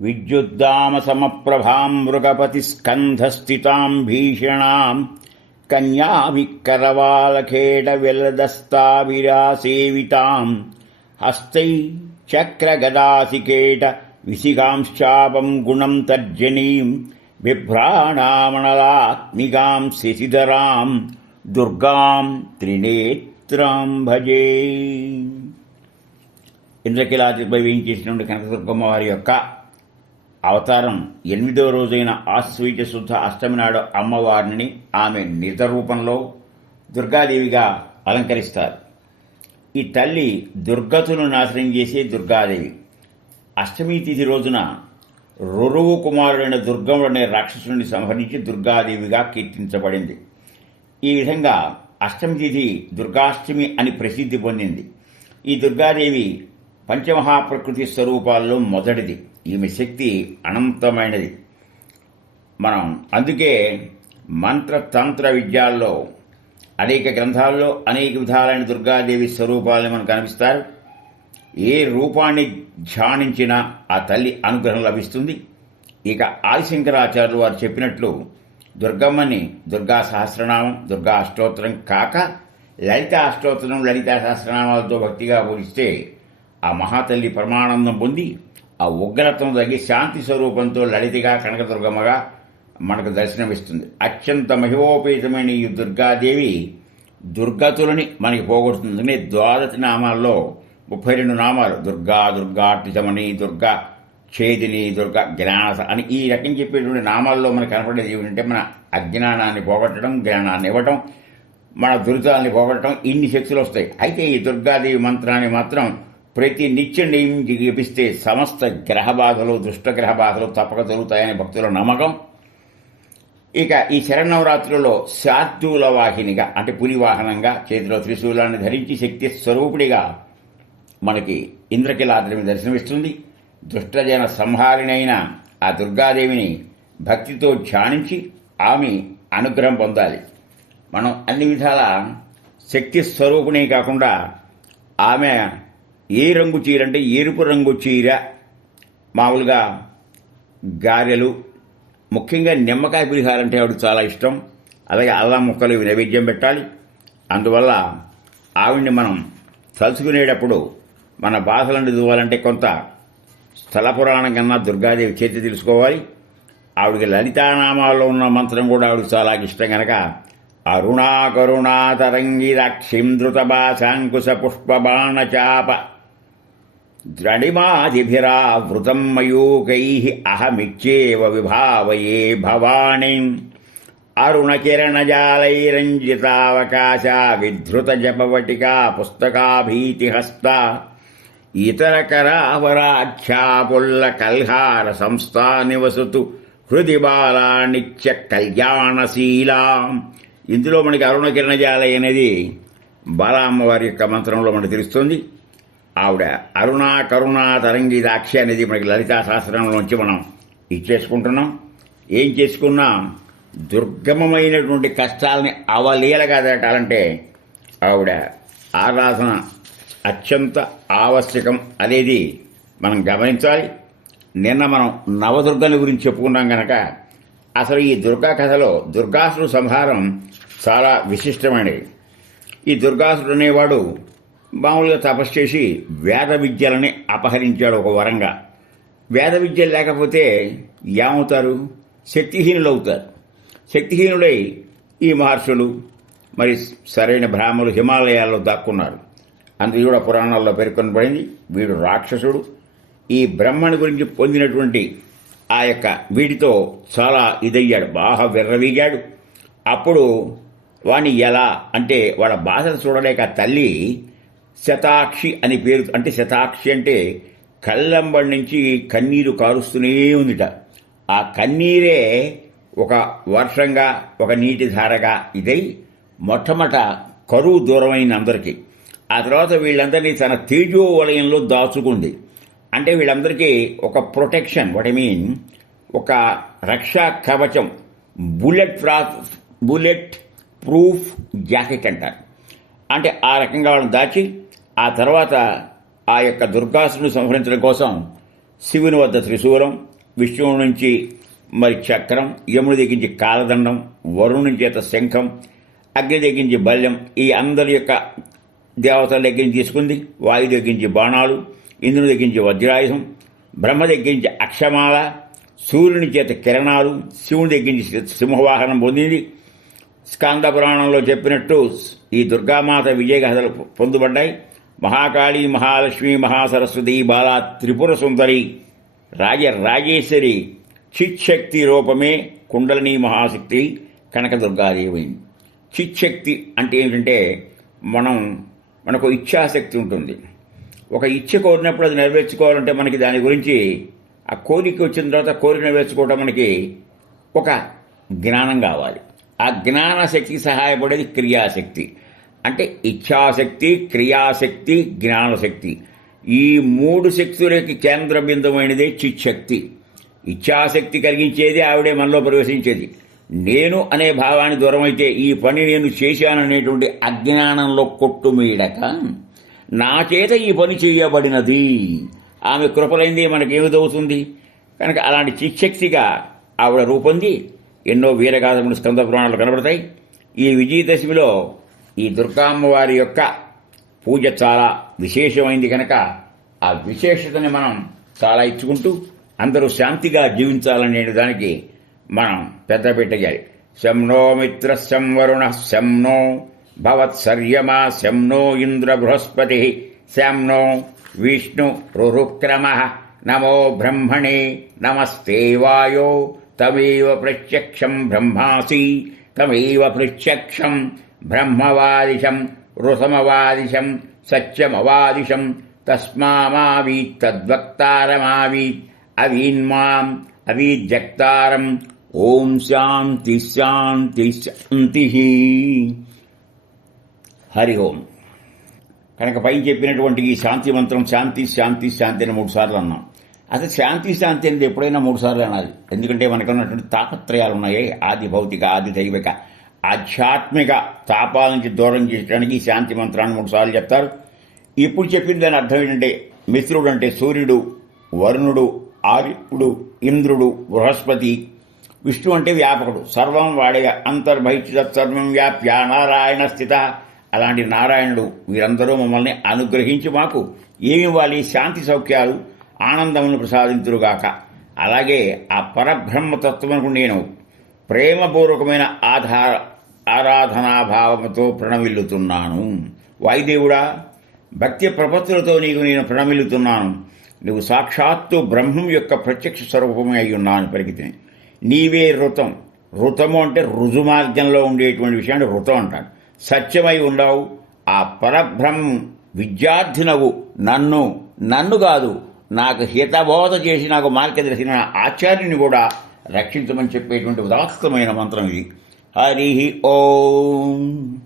విద్యుద్దామసమప్రభాం మృగపతిస్కంధస్థితాం భీషణాం కన్యావిక్కరవాలఖేటవిలదస్తావిరాసేవితాం హస్తై చక్రగదాసికేట విశికాంశ్చాపం గుణం తర్జనీం బిభ్రాణామణలాత్మికాం శశిధరాం దుర్గాం త్రినేత్రాం భజే ఇంద్రకిలాదిపై వేయించేసినటువంటి కనకదుర్గమ్మ వారి యొక్క అవతారం ఎనిమిదో రోజైన ఆశ్వీజ శుద్ధ అష్టమి నాడు అమ్మవారిని ఆమె నిజ రూపంలో దుర్గాదేవిగా అలంకరిస్తారు. ఈ తల్లి దుర్గతును నాశనం చేసే దుర్గాదేవి. అష్టమి తిథి రోజున రురువు కుమారుడైన దుర్గముడు అనే రాక్షసుని సంహరించి దుర్గాదేవిగా కీర్తించబడింది. ఈ విధంగా అష్టమి తిథి దుర్గాష్టమి అని ప్రసిద్ధి పొందింది. ఈ దుర్గాదేవి పంచమహాప్రకృతి స్వరూపాల్లో మొదటిది. ఈమె శక్తి అనంతమైనది. మనం అందుకే మంత్ర తంత్ర విద్యాల్లో అనేక గ్రంథాల్లో అనేక విధాలైన దుర్గాదేవి స్వరూపాలని మనకు కనిపిస్తారు. ఏ రూపాన్ని ధ్యానించినా ఆ తల్లి అనుగ్రహం లభిస్తుంది. ఇక ఆదిశంకరాచార్యులు వారు చెప్పినట్లు దుర్గమ్మని దుర్గా సహస్రనామం దుర్గా అష్టోత్తరం కాక లలిత అష్టోత్తరం లలిత సహస్రనామాలతో భక్తిగా పూజిస్తే ఆ మహాతల్లి పరమానందం పొంది ఆ ఉగ్రత్వం తగ్గి శాంతి స్వరూపంతో లలితగా కనకదుర్గమ్మగా మనకు దర్శనమిస్తుంది. అత్యంత మహిమోపేతమైన ఈ దుర్గాదేవి దుర్గతులని మనకి పోగొడుతుంది ద్వాదశి నామాల్లో ముప్పై రెండు నామాలు. దుర్గా దుర్గాటిజమణి దుర్గా ఛేదిని దుర్గా జ్ఞానస అని ఈ రకం చెప్పేటువంటి నామాల్లో మనకు కనపడేది ఏమిటంటే మన అజ్ఞానాన్ని పోగొట్టడం జ్ఞానాన్ని ఇవ్వటం మన దురితాలని పోగొట్టడం ఇన్ని శక్తులు వస్తాయి. అయితే ఈ దుర్గాదేవి మంత్రాన్ని మాత్రం ప్రతి నిత్య నియం జపిస్తే సమస్త గ్రహ బాధలు దుష్టగ్రహ బాధలు తప్పక జరుగుతాయని భక్తుల నమ్మకం. ఇక ఈ శరణవరాత్రిలో శార్దూల వాహినిగా అంటే పులి వాహనంగా చేతిలో త్రిశూలాన్ని ధరించి శక్తి స్వరూపుడిగా మనకి ఇంద్రకిలాద్రిని దర్శనమిస్తుంది. దుష్టజన సంహారిణైన ఆ దుర్గాదేవిని భక్తితో ధ్యానించి ఆమె అనుగ్రహం పొందాలి. మనం అన్ని విధాల శక్తి స్వరూపిణి కాకుండా ఆమె ఏ రంగు చీర అంటే ఎరుపు రంగు చీర మామూలుగా గారెలు ముఖ్యంగా నిమ్మకాయ పులిహార అంటే ఆవిడ చాలా ఇష్టం. అలాగే అల్లం ముక్కలు నైవేద్యం పెట్టాలి. అందువల్ల ఆవిడ్ని మనం తలుచుకునేటప్పుడు మన బాధలను దువ్వాలంటే కొంత స్థల పురాణం కన్నా దుర్గాదేవి చేతి తెలుసుకోవాలి. ఆవిడకి లలితానామాల్లో ఉన్న మంత్రం కూడా ఆవిడ చాలా ఇష్టం కనుక అరుణా కరుణా తరంగిరాక్షిం ధృతబాశాంకుశ పుష్పబాణచాప ద్రణిమాదిభిరావృతం మయూకై అహమిచ్చేవ విభావయే భవానీ. అరుణకిరణజాలైరంజితావకాశ విధృత జపవటికా పుస్తకాభీతిహస్త ఇతరకరావరాఖ్యాపుల్ల కల్హార సంస్థా నివసతు హృది బాలానిత్య కళ్యాణశీలా ఇందులో మనకి అరుణకిరణజాలయ అనేది బాలామ్మవారి యొక్క మంత్రంలో మనకు తెలుస్తుంది. ఆవిడ అరుణ కరుణా తరంగి దాక్షి అనేది మనకి లలితా శాస్త్రంలోంచి మనం ఇచ్చేసుకుంటున్నాం. ఏం చేసుకున్నాం? దుర్గమమైనటువంటి కష్టాలని అవలీలగా దాటాలంటే ఆవిడ ఆరాధన అత్యంత ఆవశ్యకం అనేది మనం గమనించాలి. నిన్న మనం నవదుర్గల గురించి చెప్పుకున్నాం కనుక అసలు ఈ దుర్గా కథలో దుర్గాసుడు సంహారం చాలా విశిష్టమైనది. ఈ దుర్గాసుడు అనేవాడు మామూలుగా తపస్సు చేసి వేద విద్యలని అపహరించాడు ఒక వరంగా. వేద విద్య లేకపోతే ఏమవుతారు? శక్తిహీనులు అవుతారు శక్తిహీనుడై ఈ మహర్షులు మరి సరైన బ్రాహ్మలు హిమాలయాల్లో దాక్కున్నారు. అందుకు కూడా పురాణాల్లో పేర్కొనబడింది వీడు రాక్షసుడు. ఈ బ్రహ్మని గురించి పొందినటువంటి ఆ యొక్క వీడితో చాలా ఇదయ్యాడు బాగా విర్రవీగాడు. అప్పుడు వాణ్ణి ఎలా అంటే వాళ్ళ బాధను చూడలేక తల్లి శతాక్షి అని పేరు అంటే శతాక్షి అంటే కళ్ళంబడి నుంచి కన్నీరు కారుస్తూనే ఉందిట. ఆ కన్నీరే ఒక వర్షంగా ఒక నీటి ధారగా ఇదై మొట్టమొదట కరువు దూరమైన అందరికీ. ఆ తర్వాత వీళ్ళందరినీ తన తేజో వలయంలో దాచుకుంది. అంటే వీళ్ళందరికీ ఒక ప్రొటెక్షన్ వాట్ ఐ మీన్ ఒక రక్షా కవచం బుల్లెట్ ప్రా బుల్లెట్ ప్రూఫ్ జాకెట్ అంటారు. అంటే ఆ రకంగా వాళ్ళని దాచి ఆ తర్వాత ఆ యొక్క దుర్గాసును సంహరించడం కోసం శివుని వద్ద త్రిశూలం విష్ణువు నుంచి మరి చక్రం యముని దగ్గర కాలదండం వరుణుని చేత శంఖం అగ్ని దగ్గర బల్యం ఈ అందరి యొక్క దేవతల దగ్గర నుంచి తీసుకుంది. వాయు దగ్గించి బాణాలు ఇంద్రుని దగ్గర వజ్రాయుధం బ్రహ్మ దగ్గర అక్షమాల సూర్యుని చేత కిరణాలు శివుని దగ్గించి సింహవాహనం పొందింది. స్కాంద పురాణంలో చెప్పినట్టు ఈ దుర్గామాత విజయగాథలు పొందుబడ్డాయి మహాకాళి మహాలక్ష్మి మహాసరస్వతి బాలా త్రిపుర సుందరి రాజ రాజేశ్వరి చిత్శక్తి రూపమే కుండలిని మహాశక్తి కనకదుర్గాదేవి. చిత్శక్తి అంటే ఏంటంటే మనం మనకు ఇచ్ఛాశక్తి ఉంటుంది. ఒక ఇచ్చ కోరినప్పుడు అది నెరవేర్చుకోవాలంటే మనకి దాని గురించి ఆ కోరిక వచ్చిన తర్వాత కోరిక నెరవేర్చుకోవడం మనకి ఒక జ్ఞానం కావాలి. ఆ జ్ఞానశక్తికి సహాయపడేది క్రియాశక్తి. అంటే ఇచ్ఛాశక్తి క్రియాశక్తి జ్ఞానశక్తి. ఈ మూడు శక్తులకి కేంద్ర బిందువైనదే చిచ్చక్తి ఇచ్ఛాశక్తి కలిగించేది ఆవిడే మనలో ప్రవేశించేది. నేను అనే భావాన్ని దూరమైతే ఈ పని నేను చేశాననేటువంటి అజ్ఞానంలో కొట్టుమీడక నా చేత ఈ పని చేయబడినది. ఆమె కృపలైంది మనకేమిదవుతుంది? కనుక అలాంటి చిచ్చక్తిగా ఆవిడ రూపొంది. ఎన్నో వీరగాథములు స్కంద పురాణాలు కనబడతాయి. ఈ విజయదశమిలో ఈ దుర్గామ్మవారి యొక్క పూజ చాలా విశేషమైంది కనుక ఆ విశేషతని మనం చాలా ఇచ్చుకుంటూ అందరూ శాంతిగా జీవించాలనే దానికి మనం పెద్ద పెట్టేయాలి శంనో మిత్ర శం శంనో భవత్సర్యమా శంనో ఇంద్ర బృహస్పతి శంనో విష్ణు రురుక్రమ నమో బ్రహ్మణే నమస్తే వాయో తమేవ ప్రత్యక్షం బ్రహ్మాసి తమేవ ప్రత్యక్షం బ్రహ్మవాదిశం రుసమవాదిశం సత్యమవాదిశం తస్మామావీత్ తద్వక్తారమావీత్ అవీన్మాం అవీద్యక్తారం ఓం శాంతి శాంతి శాంతి హరి ఓం కనుక పైన చెప్పినటువంటి ఈ శాంతి మంత్రం శాంతి శాంతి శాంతి అని మూడు సార్లు అన్నాం. అసలు శాంతి శాంతి అనేది ఎప్పుడైనా మూడు సార్లు అనాలి. ఎందుకంటే మనకున్నటువంటి తాపత్రయాలు ఉన్నాయి. ఆది భౌతిక ఆది దైవిక. ఆధ్యాత్మిక తాపాల నుంచి దూరం చేయడానికి శాంతి మంత్రాన్ని మూడు సార్లు చెప్తారు. ఇప్పుడు చెప్పిన దాని అర్థం ఏంటంటే మిత్రుడు అంటే సూర్యుడు వరుణుడు ఆర్యుడు ఇంద్రుడు బృహస్పతి. విష్ణు అంటే వ్యాపకుడు. సర్వం వాడే అంతర్భైత్య సర్వం వ్యాప్య నారాయణ స్థిత. అలాంటి నారాయణుడు వీరందరూ మమ్మల్ని అనుగ్రహించి మాకు ఏమి ఇవ్వాలి శాంతి సౌఖ్యాలు ఆనందమును ప్రసాదించురుగాక. అలాగే ఆ పరబ్రహ్మతత్వమునకు నేను ప్రేమపూర్వకమైన ఆధార ఆరాధనాభావంతో ప్రణమిల్లుతున్నాను. వాయుదేవుడా భక్తి ప్రపత్తులతో నీకు నేను ప్రణమిల్లుతున్నాను. నువ్వు సాక్షాత్తు బ్రహ్మం యొక్క ప్రత్యక్ష స్వరూపమే అయి ఉన్నాను పరిగితిని నీవే ఋతం. ఋతము అంటే రుజుమార్గంలో ఉండేటువంటి విషయాన్ని ఋతం అంటాడు సత్యమై ఉండవు. ఆ పరబ్రహ్మం విద్యార్థినవు. నన్ను నన్ను కాదు. నాకు హితబోధ చేసి నాకు మార్గదర్శిన ఆచార్యుని కూడా రక్షించమని చెప్పేటువంటి ఉదాత్తమైన మంత్రం ఇది. హరి ఓం.